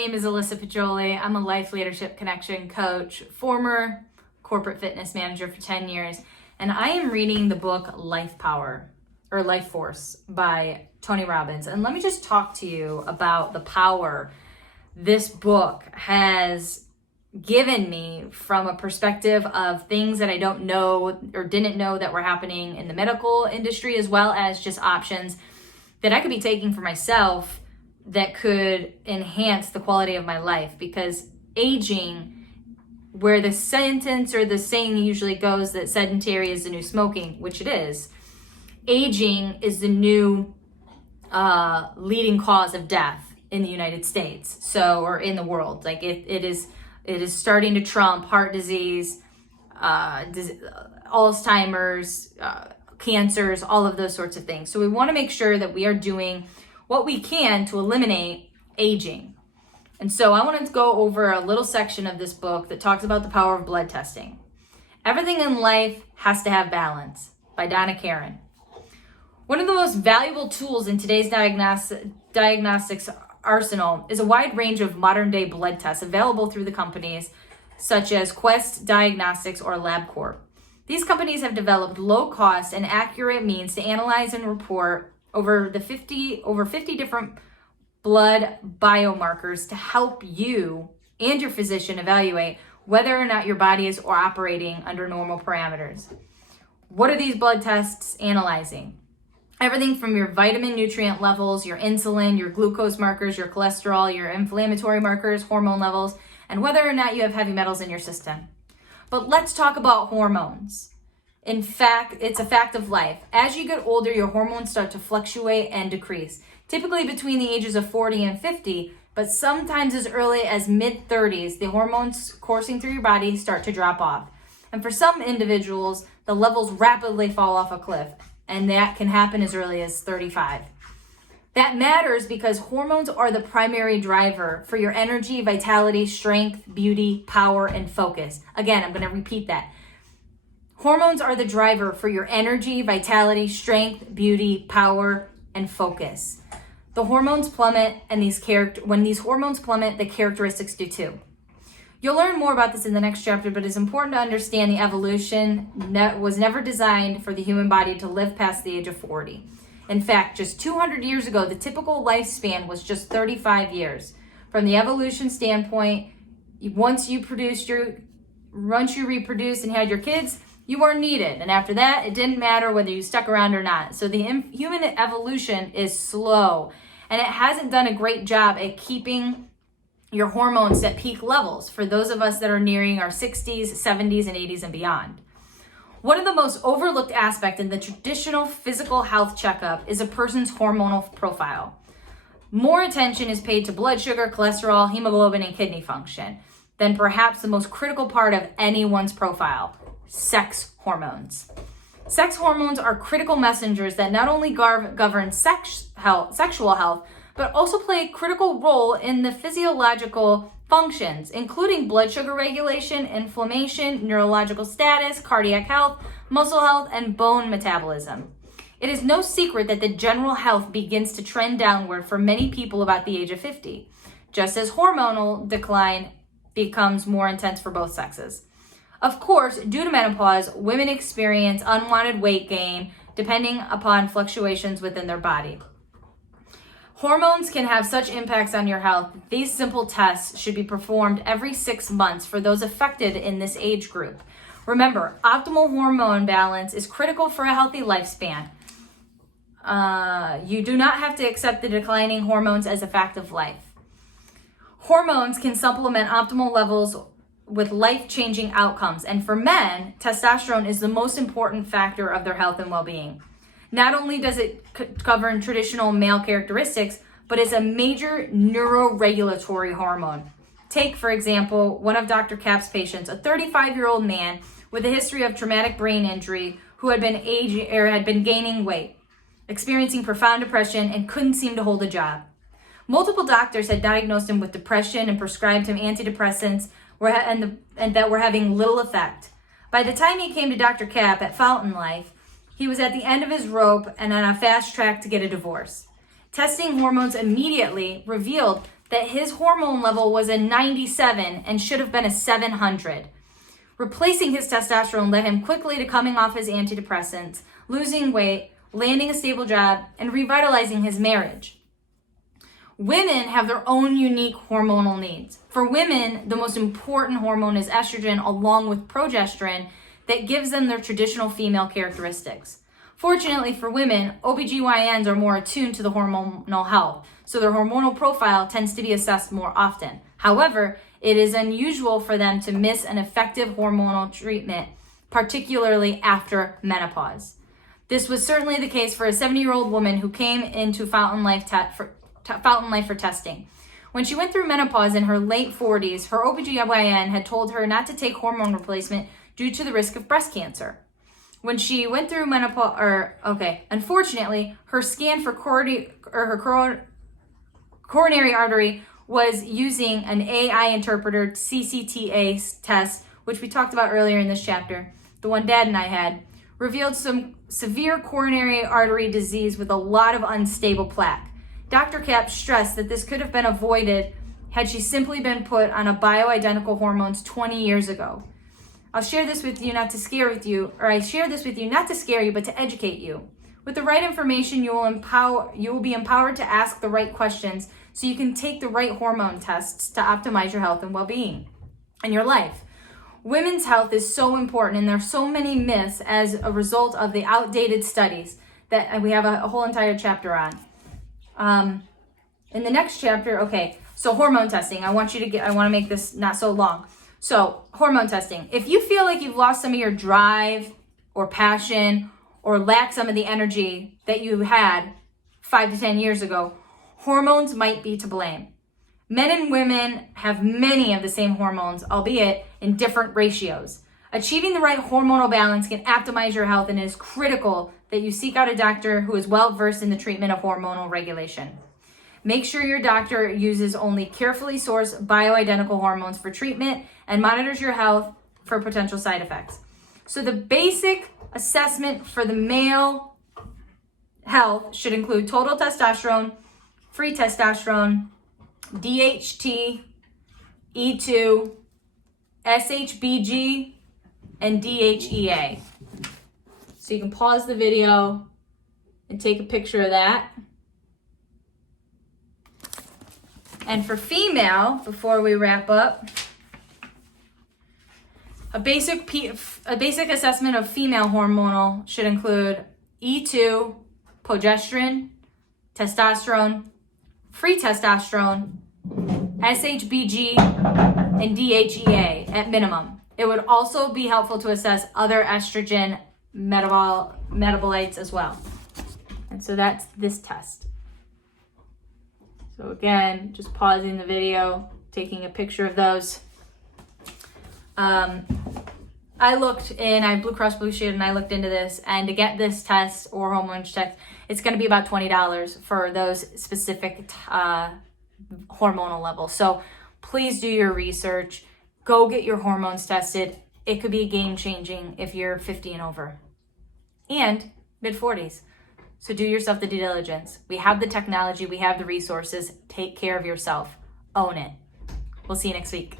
name is Alyssa Pajoli. I'm a life leadership connection coach, former corporate fitness manager for 10 years, and I am reading the book Life Power or Life Force by Tony Robbins. And let me just talk to you about the power this book has given me from a perspective of things that I don't know or didn't know that were happening in the medical industry, as well as just options that I could be taking for myself that could enhance the quality of my life. Because aging, where the sentence or the saying usually goes that sedentary is the new smoking, which it is, aging is the new leading cause of death in the United States, or in the world. Like it is starting to trump heart disease, Alzheimer's, cancers, all of those sorts of things. So we want to make sure that we are doing what we can to eliminate aging. And so I wanted to go over a little section of this book that talks about the power of blood testing. Everything in life has to have balance, by Donna Karan. One of the most valuable tools in today's diagnostics arsenal is a wide range of modern day blood tests available through the companies such as Quest Diagnostics or LabCorp. These companies have developed low cost and accurate means to analyze and report over 50 different blood biomarkers to help you and your physician evaluate whether or not your body is operating under normal parameters. What are these blood tests analyzing? Everything from your vitamin nutrient levels, your insulin, your glucose markers, your cholesterol, your inflammatory markers, hormone levels, and whether or not you have heavy metals in your system. But let's talk about hormones. In fact, it's a fact of life. As you get older, your hormones start to fluctuate and decrease, typically between the ages of 40 and 50, but sometimes as early as mid-30s, the hormones coursing through your body start to drop off. And for some individuals, the levels rapidly fall off a cliff, and that can happen as early as 35. That matters because hormones are the primary driver for your energy, vitality, strength, beauty, power, and focus. Again, I'm going to repeat that. Hormones are the driver for your energy, vitality, strength, beauty, power, and focus. The hormones plummet, and when these hormones plummet, the characteristics do too. You'll learn more about this in the next chapter, but it's important to understand the evolution was never designed for the human body to live past the age of 40. In fact, just 200 years ago, the typical lifespan was just 35 years. From the evolution standpoint, once you reproduced and had your kids, you weren't needed. And after that, it didn't matter whether you stuck around or not. So the human evolution is slow, and it hasn't done a great job at keeping your hormones at peak levels for those of us that are nearing our 60s, 70s, and 80s and beyond. One of the most overlooked aspects in the traditional physical health checkup is a person's hormonal profile. More attention is paid to blood sugar, cholesterol, hemoglobin, and kidney function than perhaps the most critical part of anyone's profile: sex hormones. Sex hormones are critical messengers that not only govern sexual health, but also play a critical role in the physiological functions, including blood sugar regulation, inflammation, neurological status, cardiac health, muscle health, and bone metabolism. It is no secret that the general health begins to trend downward for many people about the age of 50, just as hormonal decline becomes more intense for both sexes. Of course, due to menopause, women experience unwanted weight gain depending upon fluctuations within their body. Hormones can have such impacts on your health. These simple tests should be performed every 6 months for those affected in this age group. Remember, optimal hormone balance is critical for a healthy lifespan. You do not have to accept the declining hormones as a fact of life. Hormones can supplement optimal levels with life-changing outcomes. And for men, testosterone is the most important factor of their health and well-being. Not only does it govern traditional male characteristics, but it's a major neuroregulatory hormone. Take, for example, one of Dr. Cap's patients, a 35-year-old man with a history of traumatic brain injury who had been gaining weight, experiencing profound depression, and couldn't seem to hold a job. Multiple doctors had diagnosed him with depression and prescribed him antidepressants and that were having little effect. By the time he came to Dr. Cap at Fountain Life, he was at the end of his rope and on a fast track to get a divorce. Testing hormones immediately revealed that his hormone level was a 97 and should have been a 700. Replacing his testosterone led him quickly to coming off his antidepressants, losing weight, landing a stable job, and revitalizing his marriage. Women have their own unique hormonal needs. For women, the most important hormone is estrogen along with progesterone that gives them their traditional female characteristics. Fortunately for women, OBGYNs are more attuned to the hormonal health, so their hormonal profile tends to be assessed more often. However, it is unusual for them to miss an effective hormonal treatment, particularly after menopause. This was certainly the case for a 70-year-old woman who came into Fountain Life for testing. When she went through menopause in her late 40s, her OBGYN had told her not to take hormone replacement due to the risk of breast cancer. When she went through menopause, unfortunately, her scan for coronary artery was using an AI interpreter CCTA test, which we talked about earlier in this chapter, the one Dad and I had, revealed some severe coronary artery disease with a lot of unstable plaque. Dr. Cap stressed that this could have been avoided had she simply been put on a bioidentical hormones 20 years ago. I share this with you not to scare you, but to educate you. With the right information, you will be empowered to ask the right questions so you can take the right hormone tests to optimize your health and well-being in your life. Women's health is so important, and there are so many myths as a result of the outdated studies that we have a whole entire chapter on. In the next chapter, so hormone testing. I want to make this not so long. So hormone testing. If you feel like you've lost some of your drive or passion or lack some of the energy that you had 5 to 10 years ago, hormones might be to blame. Men and women have many of the same hormones, albeit in different ratios. Achieving the right hormonal balance can optimize your health, and it is critical that you seek out a doctor who is well versed in the treatment of hormonal regulation. Make sure your doctor uses only carefully sourced bioidentical hormones for treatment and monitors your health for potential side effects. So the basic assessment for the male health should include total testosterone, free testosterone, DHT, E2, SHBG, and DHEA. So you can pause the video and take a picture of that. And for female, before we wrap up, a basic assessment of female hormonal should include E2, progesterone, testosterone, free testosterone, SHBG, and DHEA at minimum. It would also be helpful to assess other estrogen metabolites as well. And so that's this test. So again, just pausing the video, taking a picture of those. I have Blue Cross Blue Shield, and I looked into this, and to get this test or hormone test, it's going to be about $20 for those specific hormonal levels. So please do your research. Go get your hormones tested. It could be game-changing if you're 50 and over and mid-40s. So do yourself the due diligence. We have the technology. We have the resources. Take care of yourself. Own it. We'll see you next week.